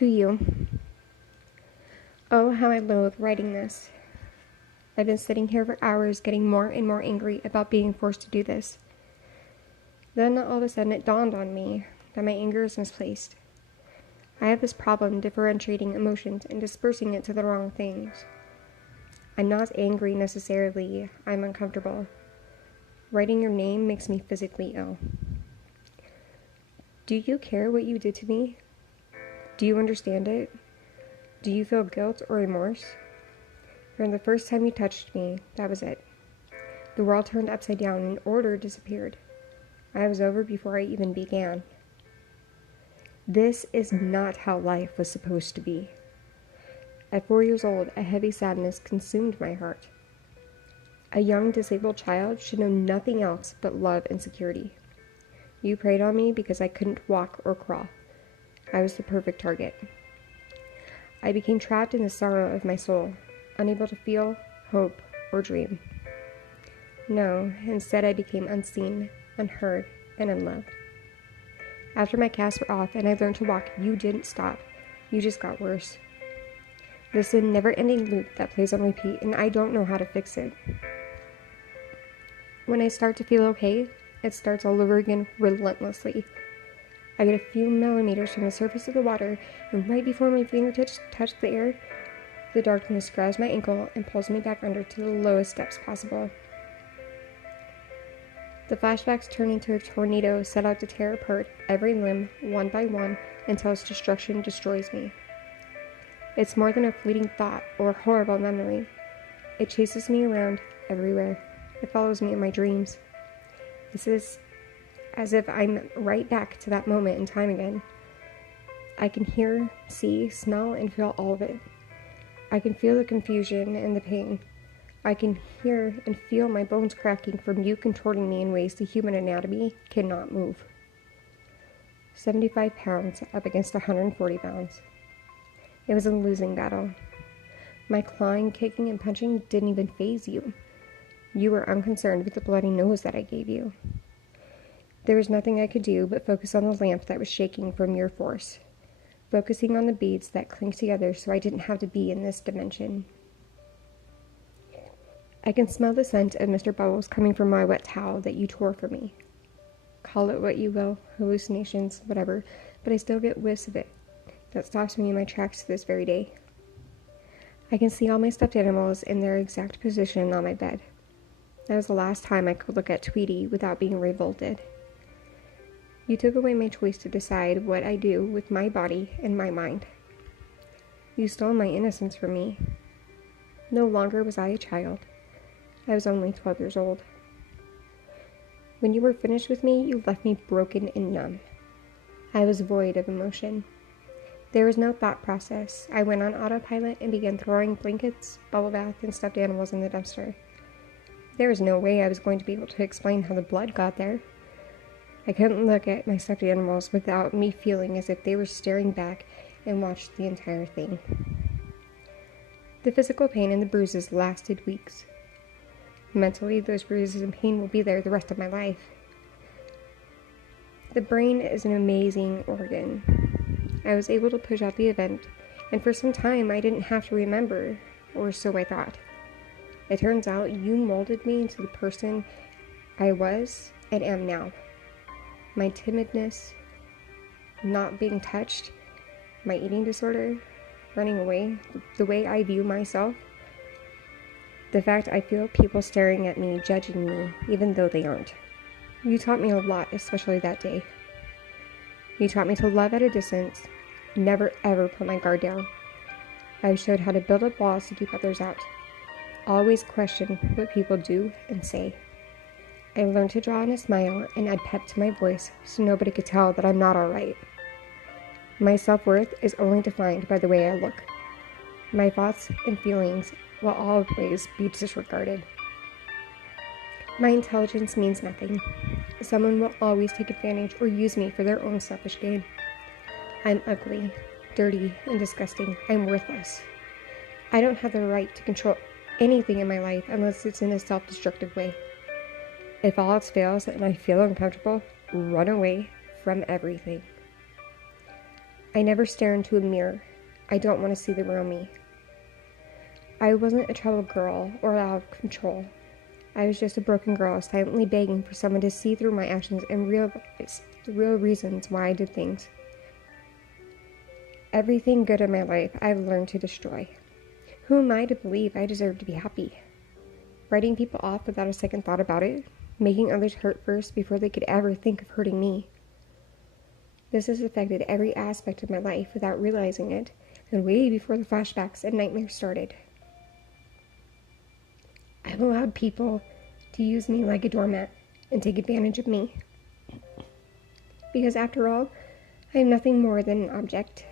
To you. Oh, how I loathe writing this. I've been sitting here for hours getting more and more angry about being forced to do this. Then all of a sudden it dawned on me that my anger is misplaced. I have this problem differentiating emotions and dispersing it to the wrong things. I'm not angry necessarily, I'm uncomfortable. Writing your name makes me physically ill. Do you care what you did to me? Do you understand it? Do you feel guilt or remorse? From the first time you touched me, that was it. The world turned upside down and order disappeared. I was over before I even began. This is not how life was supposed to be. At 4 years old, a heavy sadness consumed my heart. A young disabled child should know nothing else but love and security. You preyed on me because I couldn't walk or crawl. I was the perfect target. I became trapped in the sorrow of my soul, unable to feel, hope, or dream. No, instead I became unseen, unheard, and unloved. After my casts were off and I learned to walk, you didn't stop. You just got worse. This is a never-ending loop that plays on repeat, and I don't know how to fix it. When I start to feel okay, it starts all over again relentlessly. I get a few millimeters from the surface of the water, and right before my fingertips touch the air, the darkness grabs my ankle and pulls me back under to the lowest depths possible. The flashbacks turn into a tornado set out to tear apart every limb one by one until its destruction destroys me. It's more than a fleeting thought or a horrible memory. It chases me around everywhere. It follows me in my dreams. This is as if I'm right back to that moment in time again. I can hear, see, smell, and feel all of it. I can feel the confusion and the pain. I can hear and feel my bones cracking from you contorting me in ways the human anatomy cannot move. 75 pounds up against 140 pounds. It was a losing battle. My clawing, kicking, and punching didn't even faze you. You were unconcerned with the bloody nose that I gave you. There was nothing I could do but focus on the lamp that was shaking from your force, focusing on the beads that clinked together so I didn't have to be in this dimension. I can smell the scent of Mr. Bubbles coming from my wet towel that you tore from me. Call it what you will, hallucinations, whatever, but I still get whiffs of it. That stops me in my tracks to this very day. I can see all my stuffed animals in their exact position on my bed. That was the last time I could look at Tweety without being revolted. You took away my choice to decide what I do with my body and my mind. You stole my innocence from me. No longer was I a child. I was only 12 years old. When you were finished with me, you left me broken and numb. I was void of emotion. There was no thought process. I went on autopilot and began throwing blankets, bubble bath, and stuffed animals in the dumpster. There was no way I was going to be able to explain how the blood got there. I couldn't look at my stuffed animals without me feeling as if they were staring back and watched the entire thing. The physical pain and the bruises lasted weeks. Mentally, those bruises and pain will be there the rest of my life. The brain is an amazing organ. I was able to push out the event, and for some time I didn't have to remember, or so I thought. It turns out you molded me into the person I was and am now. My timidness, not being touched, my eating disorder, running away, the way I view myself, the fact I feel people staring at me, judging me, even though they aren't. You taught me a lot, especially that day. You taught me to love at a distance, never ever put my guard down. I showed how to build up walls to keep others out. Always question what people do and say. I learned to draw on a smile and add pep to my voice so nobody could tell that I'm not alright. My self-worth is only defined by the way I look. My thoughts and feelings will always be disregarded. My intelligence means nothing. Someone will always take advantage or use me for their own selfish gain. I'm ugly, dirty, and disgusting. I'm worthless. I don't have the right to control anything in my life unless it's in a self-destructive way. If all else fails and I feel uncomfortable, run away from everything. I never stare into a mirror. I don't want to see the real me. I wasn't a troubled girl or out of control. I was just a broken girl silently begging for someone to see through my actions and realize the real reasons why I did things. Everything good in my life I've learned to destroy. Who am I to believe I deserve to be happy? Writing people off without a second thought about it, making others hurt first before they could ever think of hurting me. This has affected every aspect of my life without realizing it, and way before the flashbacks and nightmares started. I've allowed people to use me like a doormat and take advantage of me. Because after all, I am nothing more than an object.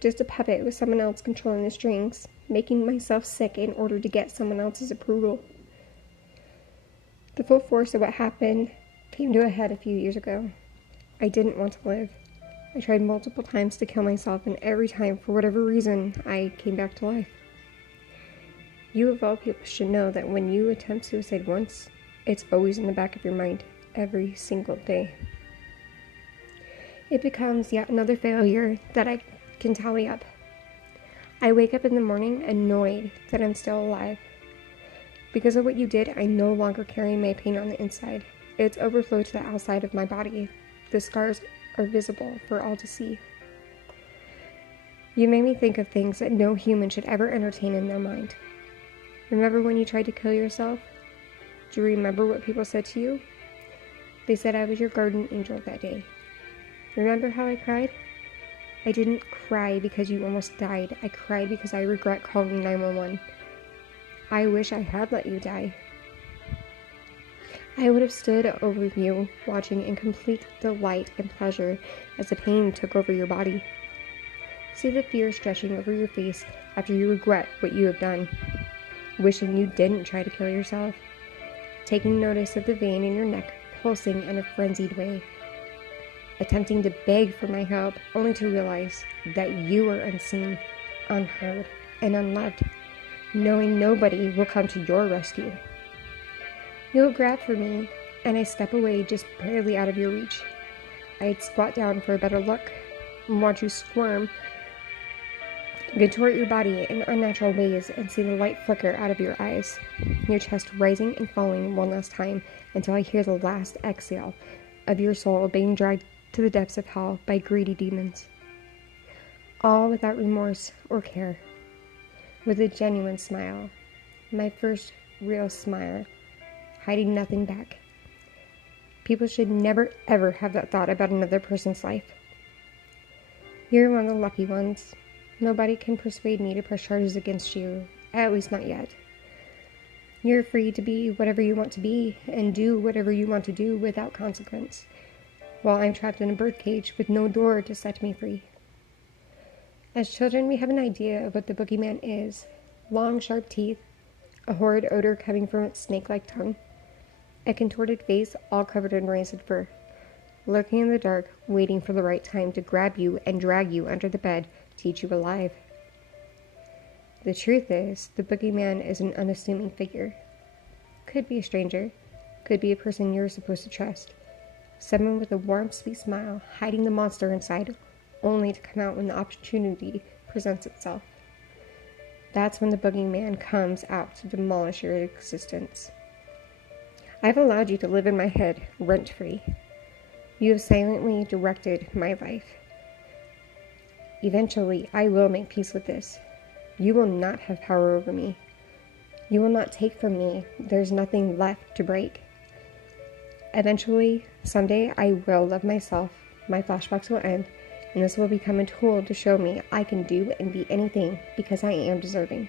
Just a puppet with someone else controlling the strings, making myself sick in order to get someone else's approval. The full force of what happened came to a head a few years ago. I didn't want to live. I tried multiple times to kill myself, and every time, for whatever reason, I came back to life. You of all people should know that when you attempt suicide once, it's always in the back of your mind, every single day. It becomes yet another failure that I can tally up. I wake up in the morning annoyed that I'm still alive. Because of what you did, I no longer carry my pain on the inside. It's overflowed to the outside of my body. The scars are visible for all to see. You made me think of things that no human should ever entertain in their mind. Remember when you tried to kill yourself? Do you remember what people said to you? They said I was your guardian angel that day. Remember how I cried? I didn't cry because you almost died. I cried because I regret calling 911. I wish I had let you die. I would have stood over you, watching in complete delight and pleasure as the pain took over your body. See the fear stretching over your face after you regret what you have done. Wishing you didn't try to kill yourself. Taking notice of the vein in your neck pulsing in a frenzied way. Attempting to beg for my help, only to realize that you are unseen, unheard, and unloved, knowing nobody will come to your rescue. You'll grab for me, and I step away just barely out of your reach. I'd squat down for a better look, and watch you squirm, contort your body in unnatural ways, and see the light flicker out of your eyes, your chest rising and falling one last time until I hear the last exhale of your soul being dragged to the depths of hell by greedy demons. All without remorse or care. With a genuine smile. My first real smile. Hiding nothing back. People should never ever have that thought about another person's life. You're one of the lucky ones. Nobody can persuade me to press charges against you, at least not yet. You're free to be whatever you want to be and do whatever you want to do without consequence, while I'm trapped in a birdcage with no door to set me free. As children, we have an idea of what the boogeyman is. Long, sharp teeth, a horrid odor coming from its snake-like tongue, a contorted face all covered in rancid fur, lurking in the dark, waiting for the right time to grab you and drag you under the bed to eat you alive. The truth is, the boogeyman is an unassuming figure. Could be a stranger, could be a person you're supposed to trust. Someone with a warm, sweet smile, hiding the monster inside, only to come out when the opportunity presents itself. That's when the boogeyman comes out to demolish your existence. I've allowed you to live in my head, rent-free. You have silently directed my life. Eventually, I will make peace with this. You will not have power over me. You will not take from me. There's nothing left to break. Eventually, someday, I will love myself. My flashbacks will end, and this will become a tool to show me I can do and be anything because I am deserving.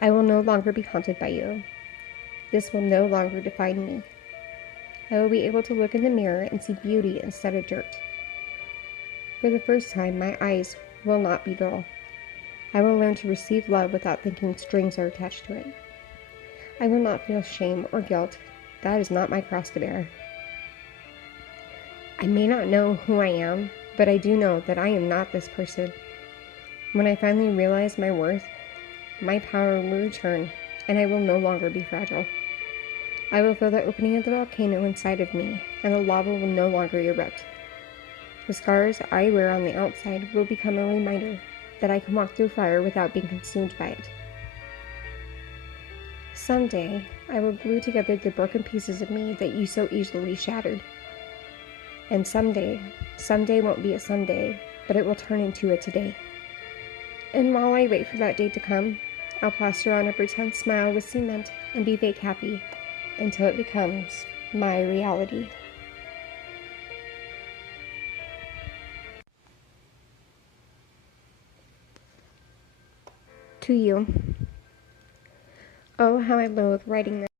I will no longer be haunted by you. This will no longer define me. I will be able to look in the mirror and see beauty instead of dirt. For the first time, my eyes will not be dull. I will learn to receive love without thinking strings are attached to it. I will not feel shame or guilt. That is not my cross to bear. I may not know who I am, but I do know that I am not this person. When I finally realize my worth, my power will return, and I will no longer be fragile. I will feel the opening of the volcano inside of me, and the lava will no longer erupt. The scars I wear on the outside will become a reminder that I can walk through fire without being consumed by it. Someday, I will glue together the broken pieces of me that you so easily shattered. And someday won't be a someday, but it will turn into a today. And while I wait for that day to come, I'll plaster on a pretend smile with cement and be fake happy until it becomes my reality. To you. Oh, how I loathe writing this.